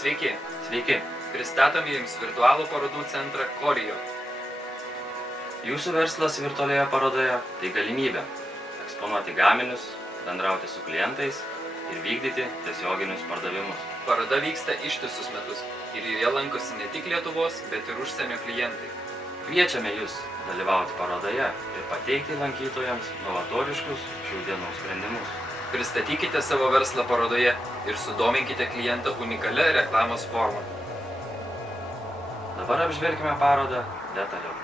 Sveiki. Sveiki. Pristatome Jums virtualų parodų centrą Korijo. Jūsų verslas virtualioje parodoje – tai galimybė eksponuoti gaminius, bendrauti su klientais ir vykdyti tiesioginius pardavimus. Paroda vyksta ištisus metus ir joje lankosi ne tik Lietuvos, bet ir užsienio klientai. Kviečiame Jūs dalyvauti parodoje ir pateikti lankytojams novatoriškus šių dienų sprendimus. Pristatykite savo verslą parodoje ir sudominkite klientą unikalia reklamos forma. Dabar apžvelgime parodą detaliau.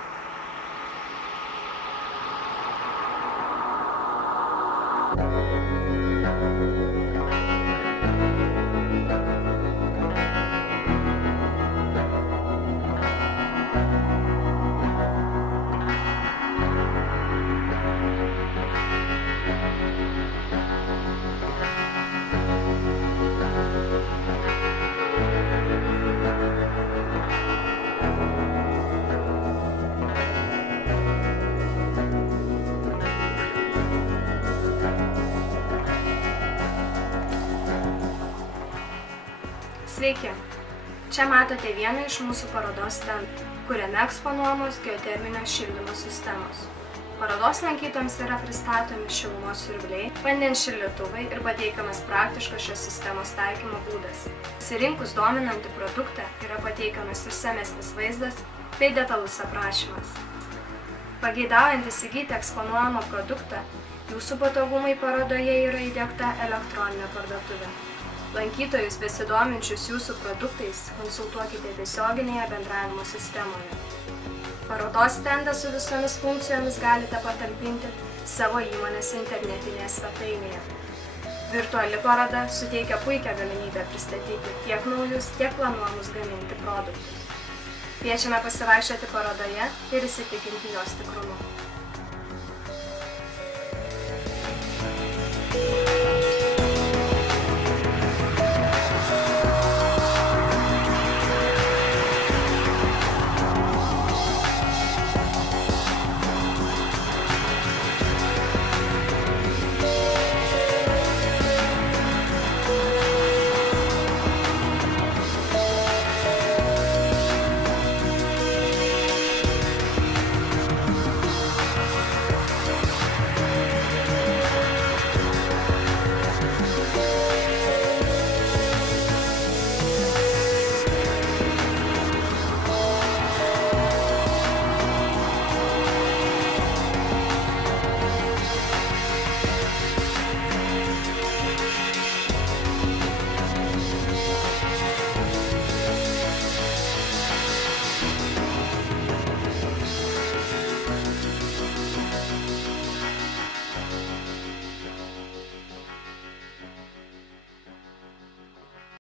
Sveiki! Čia matote vieną iš mūsų parodos stendų, kuriame eksponuojamos geoterminio šildymo sistemos. Parodos lankytojams yra pristatomi šilumos siurbliai, vandens šildytuvai ir pateikiamas praktiškas šios sistemos taikymo būdas. Pasirinkus dominantį produktą yra pateikiamas išsamesnis vaizdas bei detalus aprašymas. Pageidaujant įsigyti eksponuojamą produktą, jūsų patogumai parodoje yra įdiegta elektroninė parduotuvė. Lankytojus besidominčius jūsų produktais konsultuokite tiesioginėje bendravimo sistemoje. Parodos stendą su visomis funkcijomis galite patalpinti savo įmonės internetinėje svetainėje. Virtuali paroda suteikia puikią galimybę pristatyti tiek naujus, tiek planuojamus gaminti produktus. Kviečiame pasivaikščioti parodoje ir įsitikinti jos tikrumu.